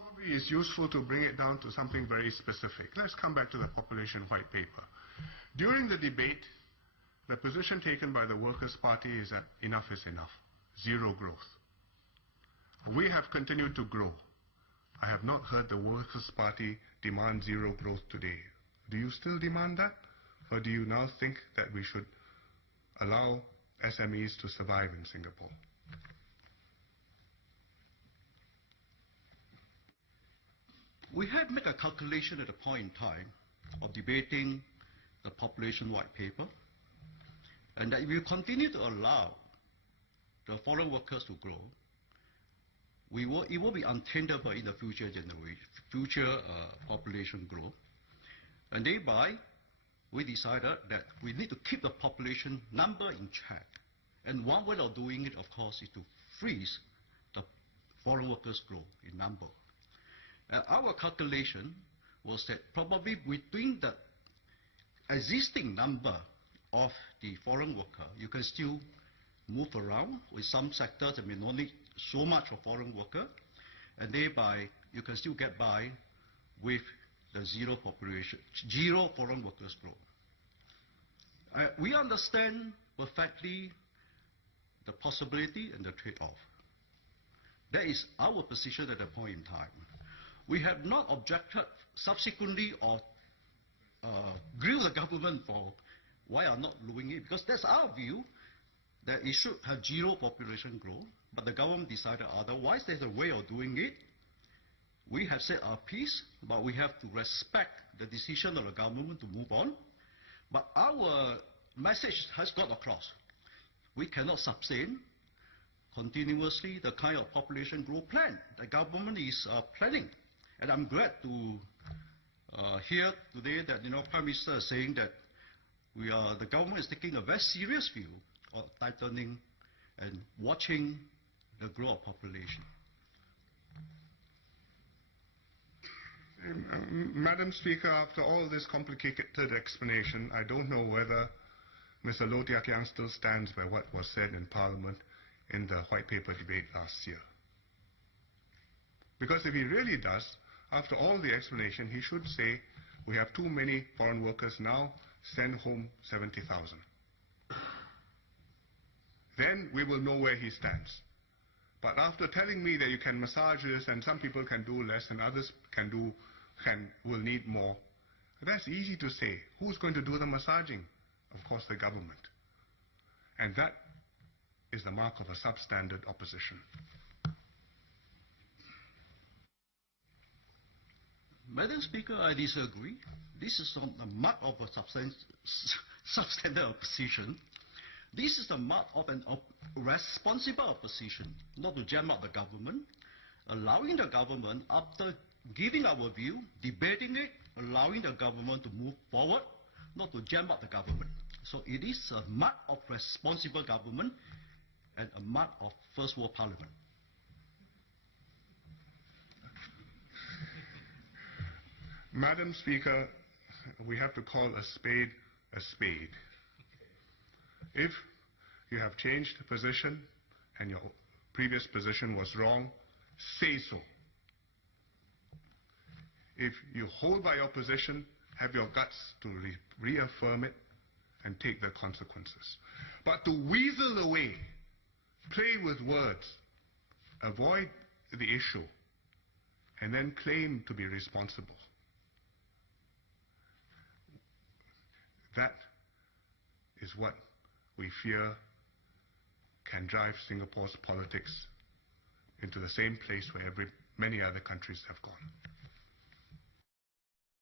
probably it's useful to bring it down to something very specific. Let's come back to the population white paper. During the debate, the position taken by the Workers' Party is that enough is enough. Zero growth. We have continued to grow. I have not heard the Workers' Party demand zero growth today. Do you still demand that? Or do you now think that we should allow SMEs to survive in Singapore? We had made a calculation at a point in time of debating the population white paper, and that if we continue to allow the foreign workers to grow, it will be untenable in the future population growth. And thereby, we decided that we need to keep the population number in check. And one way of doing it, of course, is to freeze the foreign workers' growth in number. Our calculation was that probably between the existing number of the foreign worker, you can still move around with some sectors that may not need so much of foreign worker, and thereby you can still get by with the zero foreign workers growth. We understand perfectly the possibility and the trade-off. That is our position at that point in time. We have not objected subsequently or grilled the government for why are not doing it, because that's our view, that it should have zero population growth, but the government decided otherwise. There's a way of doing it. We have said our piece, but we have to respect the decision of the government to move on. But our message has got across. We cannot sustain continuously the kind of population growth plan the government is planning. And I'm glad to hear today that Prime Minister is saying that the government is taking a very serious view of tightening and watching the growth of population. Madam Speaker, after all this complicated explanation, I don't know whether Mr. Low Teow Kiang still stands by what was said in Parliament in the White Paper debate last year. Because if he really does, after all the explanation, he should say, we have too many foreign workers now, send home 70,000. Then we will know where he stands. But after telling me that you can massage this and some people can do less and others will need more, that's easy to say. Who's going to do the massaging? Of course, the government. And that is the mark of a substandard opposition. Madam Speaker, I disagree. This is not the mark of a substandard opposition. This is the mark of a responsible opposition, not to jam up the government, allowing the government, after giving our view, debating it, allowing the government to move forward, not to jam up the government. So it is a mark of responsible government and a mark of First World Parliament. Madam Speaker, we have to call a spade a spade. If you have changed position and your previous position was wrong, say so. If you hold by your position, have your guts to reaffirm it and take the consequences. But to weasel away, play with words, avoid the issue, and then claim to be responsible, that is what we fear can drive Singapore's politics into the same place where many other countries have gone.